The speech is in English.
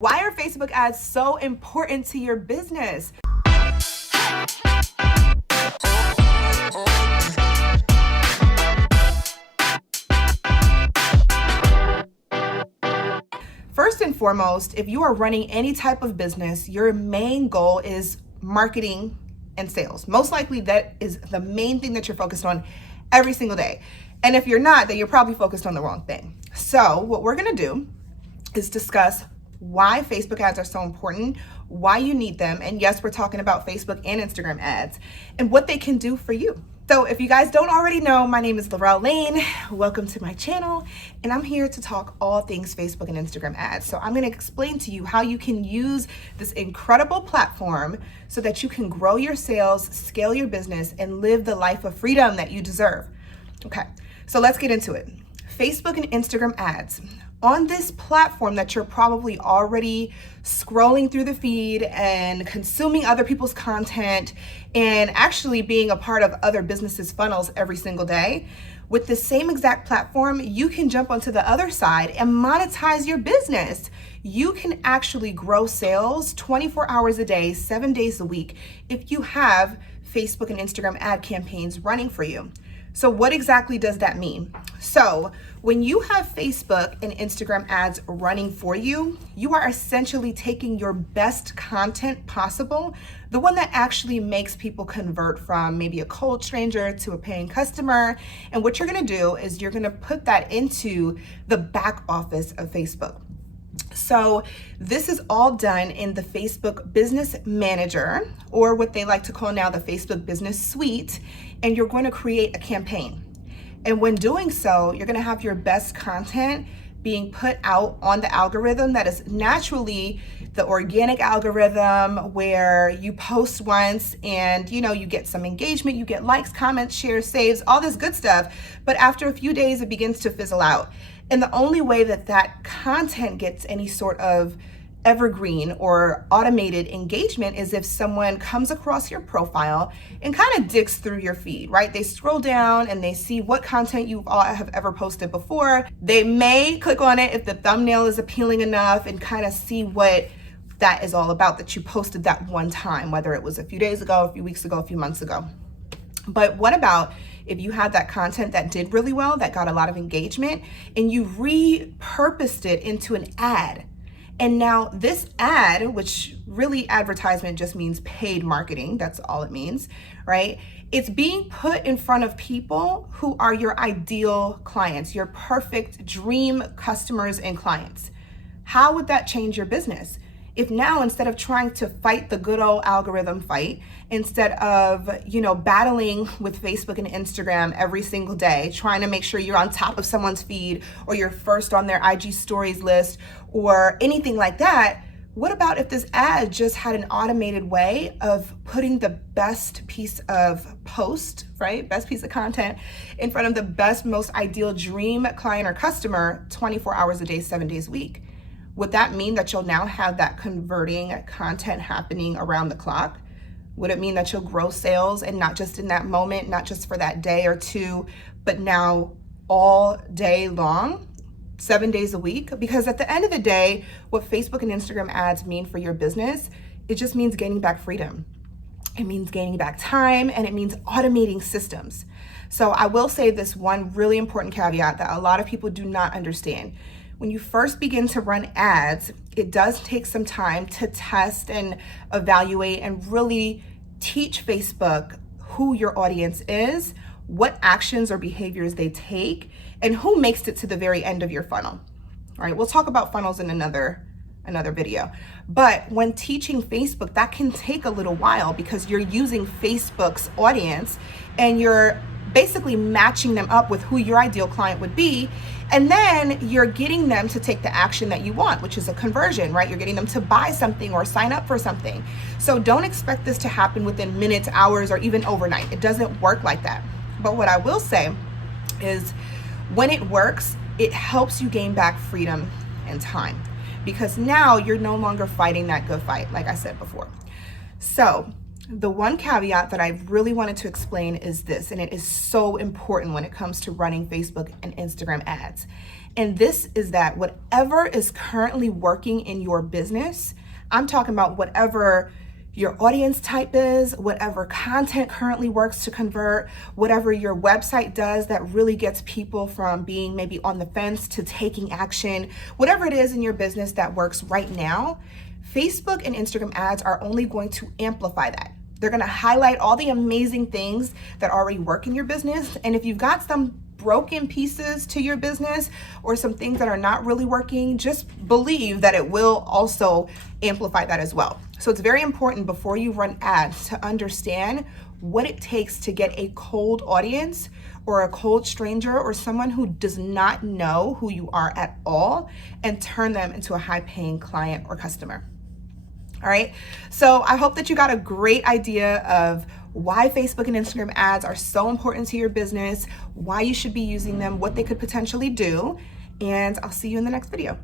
Why are Facebook ads so important to your business? First and foremost, if you are running any type of business, your main goal is marketing and sales. Most likely that is the main thing that you're focused on every single day. And if you're not, then you're probably focused on the wrong thing. So what we're gonna do is discuss why Facebook ads are so important, why you need them, and yes, we're talking about Facebook and Instagram ads, and what they can do for you. So if you guys don't already know, my name is Laurel Lane. Welcome to my channel, and I'm here to talk all things Facebook and Instagram ads. So I'm gonna explain to you how you can use this incredible platform so that you can grow your sales, scale your business, and live the life of freedom that you deserve. Okay, so let's get into it. Facebook and Instagram ads. On this platform that you're probably already scrolling through the feed and consuming other people's content and actually being a part of other businesses' funnels every single day, with the same exact platform, you can jump onto the other side and monetize your business. You can actually grow sales 24 hours a day, 7 days a week, if you have Facebook and Instagram ad campaigns running for you. So what exactly does that mean? So when you have Facebook and Instagram ads running for you, you are essentially taking your best content possible, the one that actually makes people convert from maybe a cold stranger to a paying customer. And what you're gonna do is you're gonna put that into the back office of Facebook. So this is all done in the Facebook Business Manager, or what they like to call now the Facebook Business Suite, and you're going to create a campaign. And when doing so, you're going to have your best content being put out on the algorithm that is naturally the organic algorithm, where you post once and you get some engagement, you get likes, comments, shares, saves, all this good stuff. But after a few days, it begins to fizzle out. And the only way that that content gets any sort of evergreen or automated engagement is if someone comes across your profile and kind of digs through your feed, right? They scroll down and they see what content you all have ever posted before. They may click on it if the thumbnail is appealing enough and kind of see what that is all about, that you posted that one time, whether it was a few days ago, a few weeks ago, a few months ago. But what about if you had that content that did really well, that got a lot of engagement, and you repurposed it into an ad? And now this ad, which really advertisement just means paid marketing, that's all it means, right? It's being put in front of people who are your ideal clients, your perfect dream customers and clients. How would that change your business? If now, instead of trying to fight the good old algorithm fight, instead of, battling with Facebook and Instagram every single day, trying to make sure you're on top of someone's feed or you're first on their IG stories list or anything like that, what about if this ad just had an automated way of putting the best piece of post, right? Best piece of content in front of the best, most ideal dream client or customer 24 hours a day, 7 days a week? Would that mean that you'll now have that converting content happening around the clock? Would it mean that you'll grow sales, and not just in that moment, not just for that day or two, but now all day long, 7 days a week? Because at the end of the day, what Facebook and Instagram ads mean for your business, it just means gaining back freedom. It means gaining back time, and it means automating systems. So I will say this one really important caveat that a lot of people do not understand. When you first begin to run ads, it does take some time to test and evaluate and really teach Facebook who your audience is, what actions or behaviors they take, and who makes it to the very end of your funnel. All right, we'll talk about funnels in another video. But when teaching Facebook, that can take a little while because you're using Facebook's audience and you're basically matching them up with who your ideal client would be. And then you're getting them to take the action that you want, which is a conversion, right? You're getting them to buy something or sign up for something. So don't expect this to happen within minutes, hours, or even overnight. It doesn't work like that. But what I will say is when it works, it helps you gain back freedom and time, because now you're no longer fighting that good fight, like I said before. So the one caveat that I really wanted to explain is this, and it is so important when it comes to running Facebook and Instagram ads. And this is that whatever is currently working in your business, I'm talking about whatever your audience type is, whatever content currently works to convert, whatever your website does that really gets people from being maybe on the fence to taking action, whatever it is in your business that works right now, Facebook and Instagram ads are only going to amplify that. They're going to highlight all the amazing things that already work in your business. And if you've got some broken pieces to your business or some things that are not really working, just believe that it will also amplify that as well. So it's very important before you run ads to understand what it takes to get a cold audience or a cold stranger or someone who does not know who you are at all and turn them into a high-paying client or customer. All right, so I hope that you got a great idea of why Facebook and Instagram ads are so important to your business, why you should be using them, what they could potentially do, and I'll see you in the next video.